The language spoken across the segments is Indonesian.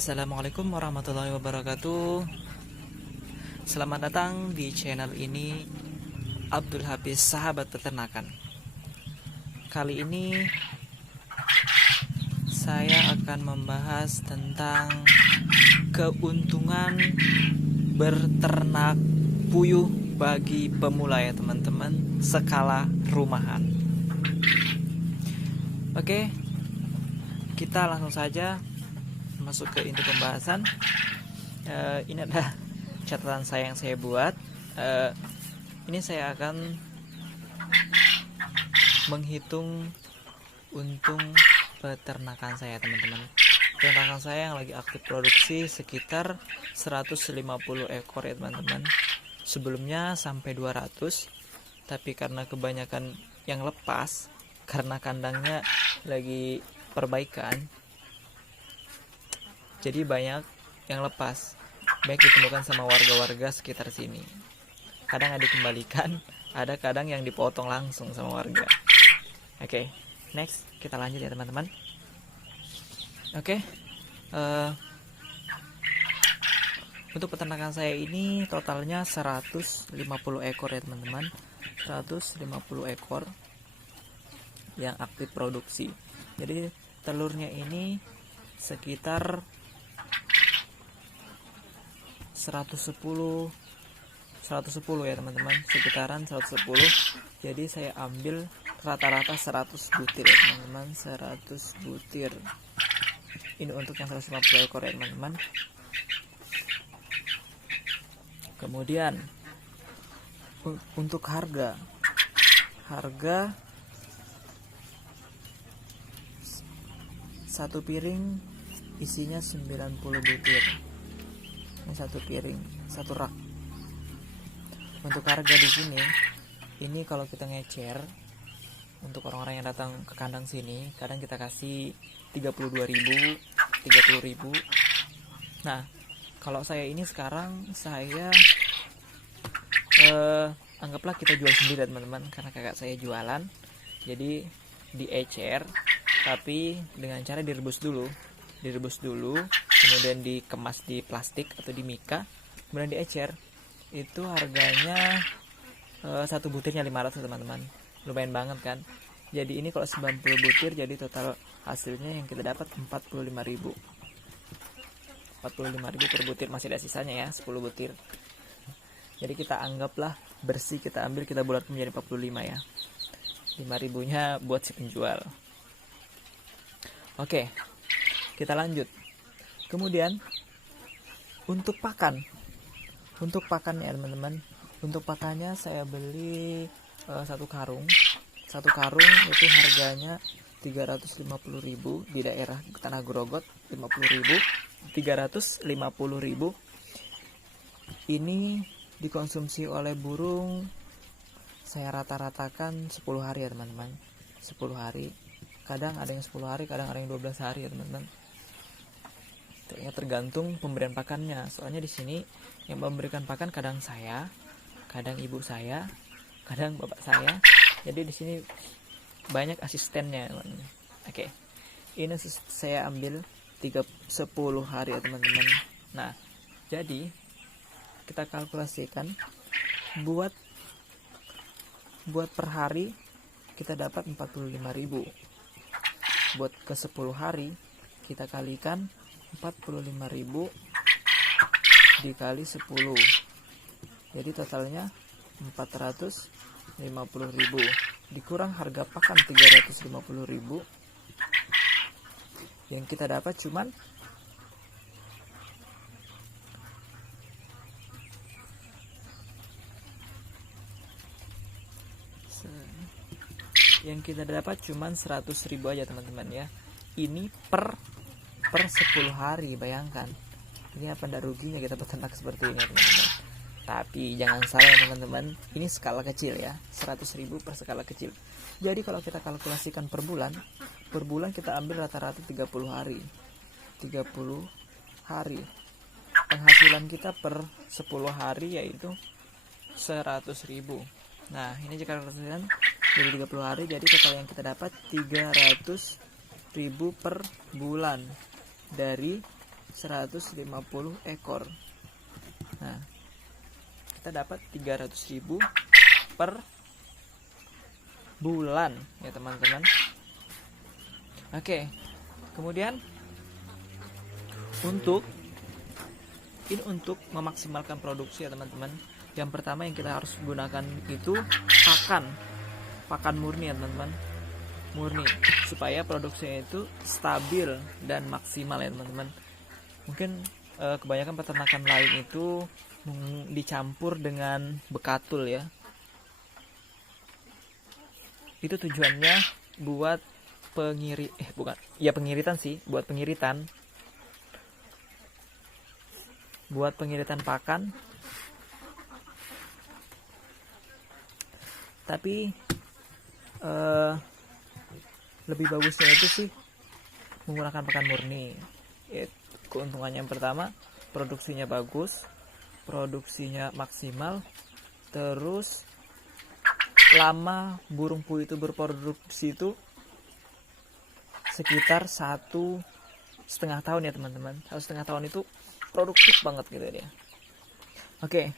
Assalamualaikum warahmatullahi wabarakatuh. Selamat datang di channel ini, Abdul Hafiz Sahabat Peternakan. Kali ini saya akan membahas tentang keuntungan berternak puyuh bagi pemula ya teman-teman, skala rumahan. Oke, kita langsung saja masuk ke inti pembahasan. Ini adalah catatan saya yang saya buat. Ini saya akan menghitung untung peternakan saya teman-teman. Peternakan saya yang lagi aktif produksi sekitar 150 ekor ya teman-teman. Sebelumnya sampai 200, tapi karena kebanyakan yang lepas karena kandangnya lagi perbaikan, jadi banyak yang lepas, baik ditemukan sama warga-warga sekitar sini. Kadang ada dikembalikan, ada kadang yang dipotong langsung sama warga. Oke, next kita lanjut ya teman-teman. Oke, untuk peternakan saya ini totalnya 150 ekor ya teman-teman. 150 ekor yang aktif produksi. Jadi telurnya ini sekitar 110 ya teman-teman, sekitaran 110. Jadi saya ambil rata-rata 100 butir ya teman-teman, 100 butir. Ini untuk yang 150 ekor ya teman-teman. Kemudian untuk harga satu piring isinya 90 butir. Ini satu piring, satu rak. Untuk harga di sini, ini kalau kita ngecer untuk orang-orang yang datang ke kandang sini, kadang kita kasih 32.000, 30.000. Nah, kalau saya ini sekarang saya anggaplah kita jual sendiri teman-teman, karena kakak saya jualan. Jadi diecer, tapi dengan cara direbus dulu, kemudian dikemas di plastik atau di mika, kemudian diecer. Itu harganya satu butirnya 500 teman-teman, lumayan banget kan. Jadi ini kalau 90 butir, jadi total hasilnya yang kita dapat 45.000 per butir. Masih ada sisanya ya, 10 butir. Jadi kita anggaplah bersih, kita ambil, kita bulatkan menjadi 45 ya. 5.000 nya buat si penjual. Oke, kita lanjut. Kemudian untuk pakannya teman-teman, untuk pakannya saya beli satu karung itu harganya 350.000 di daerah Tanah Grogot, 350.000. Ini dikonsumsi oleh burung saya rata-ratakan 10 hari ya teman-teman, 10 hari. Kadang ada yang 10 hari, kadang ada yang 12 hari ya teman-teman. Tergantung pemberian pakannya. Soalnya di sini yang memberikan pakan kadang saya, kadang ibu saya, kadang bapak saya. Jadi di sini banyak asistennya, teman-teman. Oke. Ini saya ambil 10 hari ya teman-teman. Nah, jadi kita kalkulasikan buat per hari kita dapat 45.000. Buat ke 10 hari kita kalikan 45.000 dikali 10, jadi totalnya 450.000 dikurang harga pakan 350.000, yang kita dapat cuman yang kita dapat cuman 100.000 aja teman-teman ya. Ini per 10 hari, bayangkan. Ini apa ndak ruginya kita peternak seperti ini teman-teman. Tapi jangan salah teman-teman, ini skala kecil ya, 100.000 per skala kecil. Jadi kalau kita kalkulasikan per bulan kita ambil rata-rata 30 hari. Penghasilan kita per 10 hari yaitu 100.000. Nah, ini jika kalkulasikan dari 30 hari, jadi total yang kita dapat 300.000 per bulan dari 150 ekor. Nah, kita dapat 300.000 per bulan ya teman-teman. Oke, kemudian untuk memaksimalkan produksi ya teman-teman, yang pertama yang kita harus gunakan itu pakan murni ya teman-teman, murni, supaya produksinya itu stabil dan maksimal ya teman-teman. Mungkin kebanyakan peternakan lain itu dicampur dengan bekatul ya. Itu tujuannya buat pengiritan sih, buat pengiritan pakan. Tapi lebih bagusnya itu sih menggunakan pakan murni. Keuntungannya yang pertama, produksinya bagus, produksinya maksimal, terus lama burung puyuh itu berproduksi itu sekitar 1,5 tahun ya teman-teman. 1,5 tahun itu produktif banget gitu dia. Oke,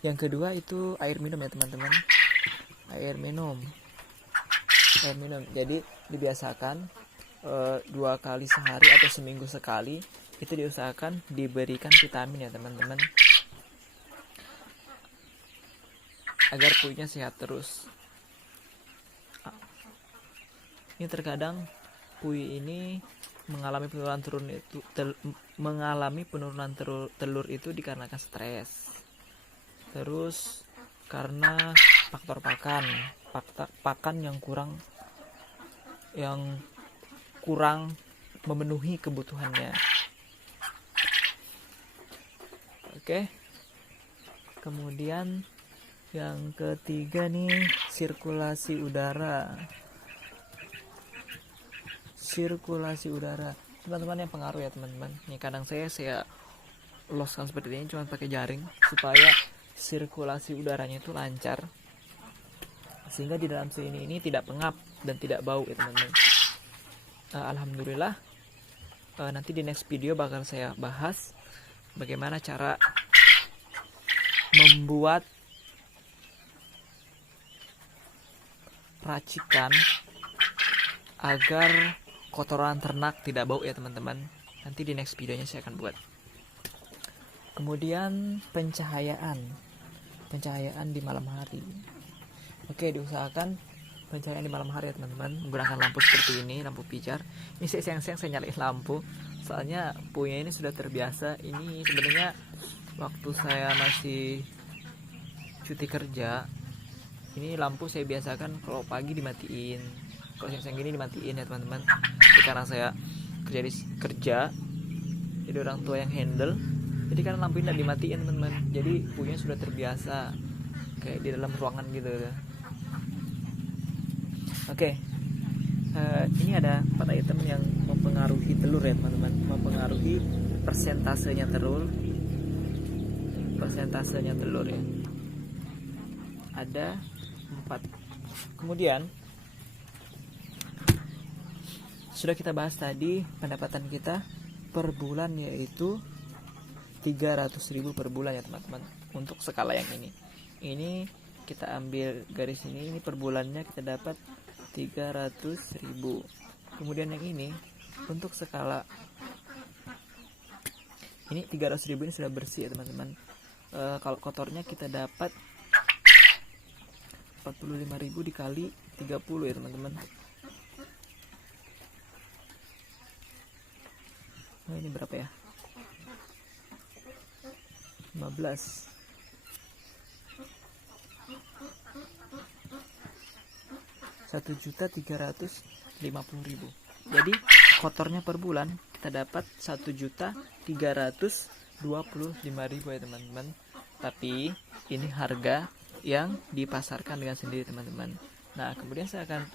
yang kedua itu air minum ya teman-teman. Air minum. Jadi dibiasakan 2 kali sehari atau seminggu sekali itu diusahakan diberikan vitamin ya teman-teman, agar puyuhnya sehat terus. Ini terkadang puyuh ini mengalami penurunan telur itu dikarenakan stres, terus karena faktor pakan yang kurang memenuhi kebutuhannya. Oke, kemudian yang ketiga nih, sirkulasi udara. Teman-teman yang pengaruh ya teman-teman. Nih kadang saya loskan seperti ini cuma pakai jaring supaya sirkulasi udaranya itu lancar, sehingga di dalam sini ini tidak pengap dan tidak bau ya teman-teman. Alhamdulillah, nanti di next video bakal saya bahas bagaimana cara membuat racikan agar kotoran ternak tidak bau ya teman-teman. Nanti di next videonya saya akan buat. Kemudian pencahayaan di malam hari. Oke, diusahakan pencahayaan di malam hari ya teman-teman, menggunakan lampu seperti ini, lampu pijar. Ini saya nyalain lampu soalnya punya ini sudah terbiasa. Ini sebenarnya waktu saya masih cuti kerja, ini lampu saya biasakan kalau pagi dimatiin, kalau siang-siang gini dimatiin ya teman-teman. Karena saya kerja jadi orang tua yang handle, jadi kan lampu ini dimatiin teman-teman. Jadi punya sudah terbiasa kayak di dalam ruangan gitu. Oke, ini ada 4 item yang mempengaruhi telur ya teman-teman, mempengaruhi persentasenya telur ya. Ada 4. Kemudian sudah kita bahas tadi pendapatan kita per bulan yaitu 300.000 per bulan ya teman-teman. Untuk skala yang ini kita ambil garis ini per bulannya kita dapat 300.000. Kemudian yang ini untuk skala ini 300.000 ini sudah bersih ya teman-teman. Kalau kotornya kita dapat 45.000 dikali 30 ya teman-teman. Nah, ini berapa ya? 15. Rp1.350.000. Jadi kotornya per bulan kita dapat 1.325.000 ya teman-teman. Tapi ini harga yang dipasarkan dengan sendiri teman-teman. Nah, kemudian saya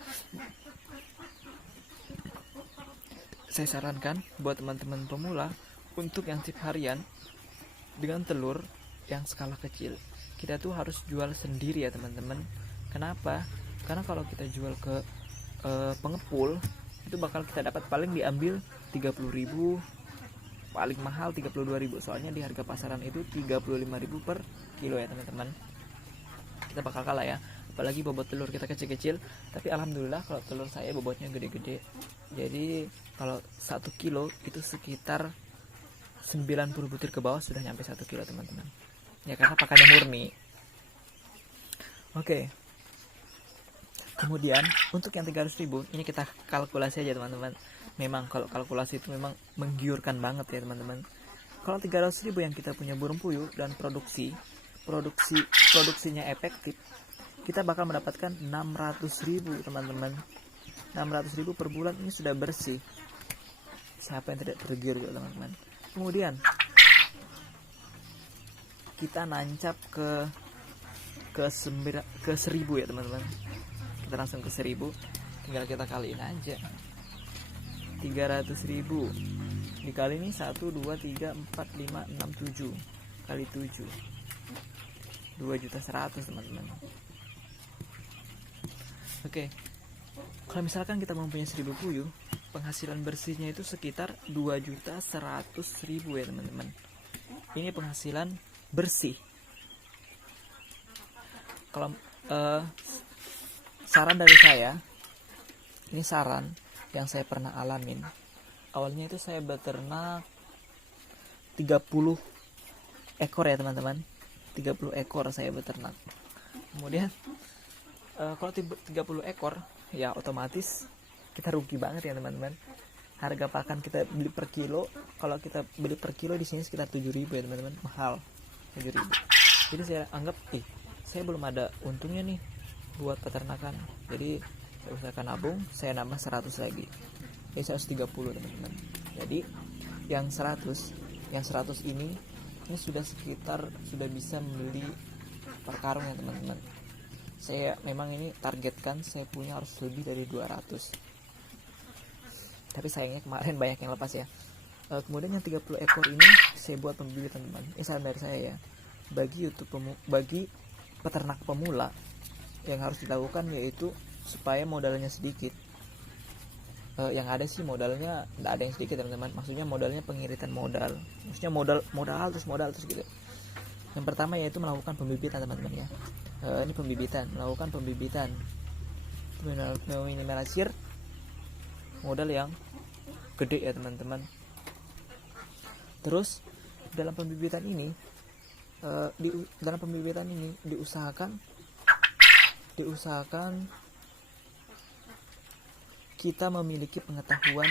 sarankan buat teman-teman pemula untuk yang shift harian dengan telur yang skala kecil, kita tuh harus jual sendiri ya teman-teman. Kenapa? Karena kalau kita jual ke pengepul itu bakal kita dapat paling diambil 30.000 paling mahal 32.000, soalnya di harga pasaran itu 35.000 per kilo ya teman-teman. Kita bakal kalah ya, apalagi bobot telur kita kecil-kecil. Tapi alhamdulillah kalau telur saya bobotnya gede-gede, jadi kalau 1 kilo itu sekitar 90 butir ke bawah sudah nyampe 1 kilo teman-teman ya, karena pakannya murni. Oke, kemudian untuk yang 300.000 ini kita kalkulasi aja teman-teman. Memang kalau kalkulasi itu memang menggiurkan banget ya teman-teman. Kalau 300.000 yang kita punya burung puyuh dan produksinya efektif, kita bakal mendapatkan 600.000 teman-teman. 600.000 per bulan, ini sudah bersih. Siapa yang tidak tergiur teman-teman. Kemudian kita nancap ke 1000 ya teman-teman. Kita langsung ke 1000, tinggal kita kaliin aja. 300.000 dikali ini 1, 2, 3, 4, 5, 6, 7 kali 7, 2.100.000 teman-teman. Oke, kalau misalkan kita mempunyai 1000 puyuh, penghasilan bersihnya itu sekitar 2.100.000 ya teman-teman. Ini penghasilan bersih. Kalau saran dari saya, ini saran yang saya pernah alamin. Awalnya itu saya beternak 30 ekor ya teman-teman. 30 ekor saya beternak. Kemudian kalau 30 ekor ya otomatis kita rugi banget ya teman-teman. Harga pakan kita beli per kilo, kalau kita beli per kilo di sini sekitar 7.000 ya teman-teman, mahal 7.000. Jadi saya anggap saya belum ada untungnya nih buat peternakan. Jadi saya usahakan nabung, saya nambah 100 lagi. Jadi 130 teman-teman. Jadi yang 100 ini sudah bisa membeli per karung ya teman-teman. Saya memang ini targetkan saya punya harus lebih dari 200. Tapi sayangnya kemarin banyak yang lepas ya. Kemudian yang 30 ekor ini saya buat pembibitan teman. Ini saran dari saya ya. Bagi peternak pemula, yang harus dilakukan yaitu supaya modalnya sedikit. Yang ada sih modalnya tidak ada yang sedikit teman-teman. Maksudnya modalnya pengiritan modal. Maksudnya modal terus gitu. Yang pertama yaitu melakukan pembibitan teman-teman ya. Ini melakukan pembibitan. Meminimalisir modal yang gede ya teman-teman. Terus dalam pembibitan ini diusahakan kita memiliki pengetahuan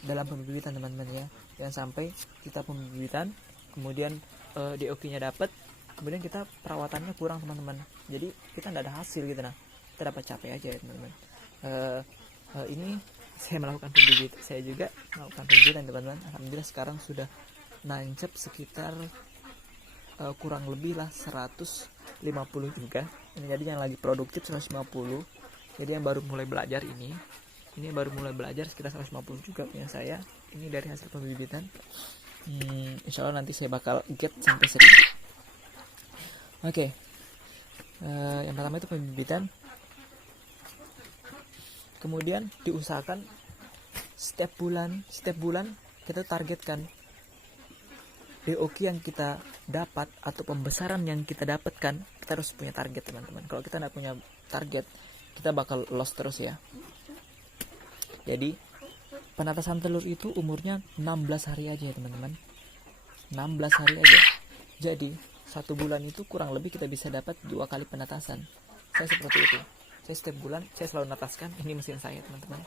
dalam pembibitan teman-teman ya. Jangan sampai kita pembibitan kemudian DOQ-nya dapat, kemudian kita perawatannya kurang teman-teman. Jadi kita tidak ada hasil gitu, nah kita dapat capek aja ya teman-teman. Ini saya melakukan pembibitan, saya juga melakukan pembibitan teman-teman. Alhamdulillah sekarang sudah nancep sekitar kurang lebih lah 150 juga. Ini jadi yang lagi produktif 150. Jadi yang baru mulai belajar ini baru mulai belajar sekitar 150 juga punya saya. Ini dari hasil pembibitan. Insya Allah nanti saya bakal get sampai 1000. Oke. Yang pertama itu pembibitan. Kemudian diusahakan setiap bulan kita targetkan DOQ yang kita dapat atau pembesaran yang kita dapatkan. Kita harus punya target teman-teman. Kalau kita tidak punya target, kita bakal loss terus ya. Jadi penetasan telur itu umurnya 16 hari aja ya teman-teman. 16 hari aja. Jadi 1 bulan itu kurang lebih kita bisa dapat 2 kali penetasan. Saya seperti itu. Saya setiap bulan saya selalu netaskan. Ini mesin saya teman-teman.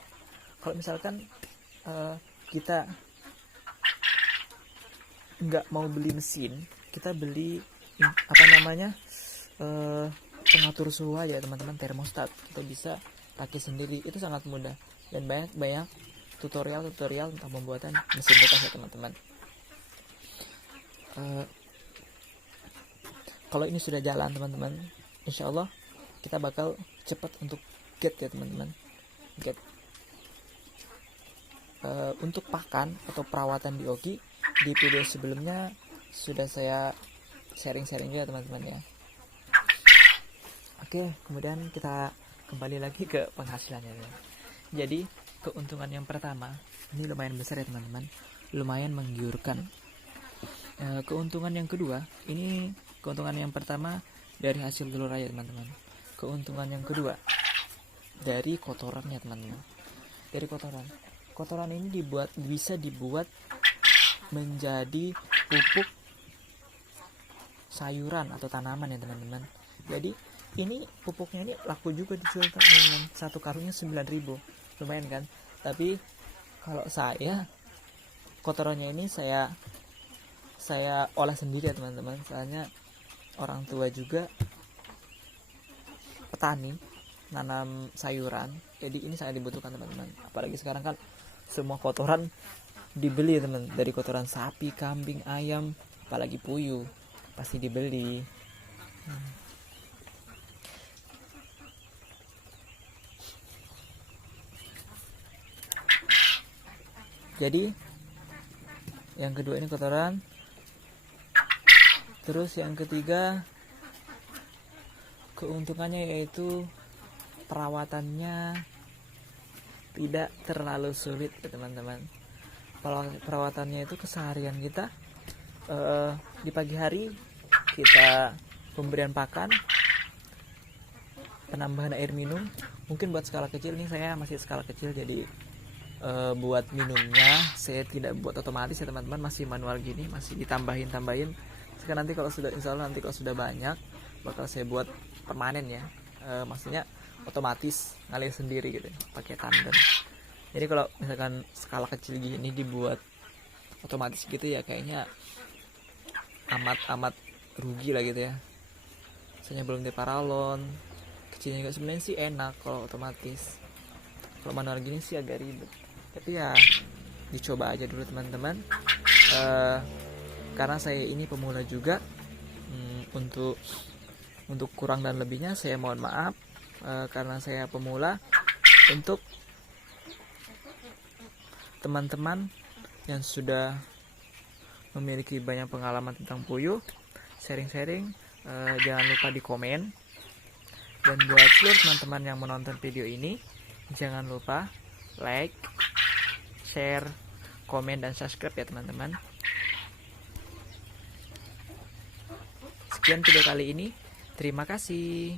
Kalau misalkan kita nggak mau beli mesin, kita beli pengatur suhu aja teman-teman, termostat. Kita bisa pakai sendiri, itu sangat mudah dan banyak tutorial tentang pembuatan mesin tetes ya teman-teman. Kalau ini sudah jalan teman-teman, insya Allah kita bakal cepat untuk get ya teman-teman. Get untuk pakan atau perawatan di Oki di video sebelumnya sudah saya sharing juga teman-teman ya. Oke, kemudian kita kembali lagi ke penghasilannya ya. Jadi keuntungan yang pertama ini lumayan besar ya teman-teman. lumayan menggiurkan. Keuntungan yang kedua, ini keuntungan yang pertama dari hasil telur raya teman-teman. Keuntungan yang kedua dari kotorannya teman-teman. Dari kotoran ini bisa dibuat menjadi pupuk sayuran atau tanaman ya teman-teman. Jadi ini pupuknya ini laku juga dijual teman-teman. Satu karungnya 9.000, lumayan kan. Tapi kalau saya kotorannya ini saya olah sendiri ya teman-teman. Soalnya orang tua juga petani nanam sayuran, jadi ini sangat dibutuhkan teman-teman. Apalagi sekarang kan semua kotoran dibeli teman, dari kotoran sapi, kambing, ayam, apalagi puyuh pasti dibeli. Jadi yang kedua ini kotoran. Terus yang ketiga keuntungannya yaitu perawatannya tidak terlalu sulit ya teman-teman. Perawatannya itu keseharian kita, di pagi hari kita pemberian pakan, penambahan air minum. Mungkin buat skala kecil nih, saya masih skala kecil, jadi buat minumnya saya tidak buat otomatis ya teman-teman, masih manual gini, masih ditambahin. Sekarang nanti kalau sudah, insya Allah nanti kalau sudah banyak bakal saya buat permanen ya, maksudnya otomatis ngalir sendiri gitu, pakai tandem. Jadi kalau misalkan skala kecil gini dibuat otomatis gitu ya, kayaknya amat rugi lah gitu ya. Misalnya belum di paralon kecilnya juga, sebenarnya sih enak kalau otomatis. Kalau manual gini sih agak ribet, tapi ya dicoba aja dulu teman-teman. Karena saya ini pemula juga, untuk kurang dan lebihnya saya mohon maaf, karena saya pemula. Untuk teman-teman yang sudah memiliki banyak pengalaman tentang puyuh, sharing-sharing, jangan lupa di komen. Dan buat seluruh teman-teman yang menonton video ini, jangan lupa like, share, komen, dan subscribe ya teman-teman. Sekian video kali ini. Terima kasih.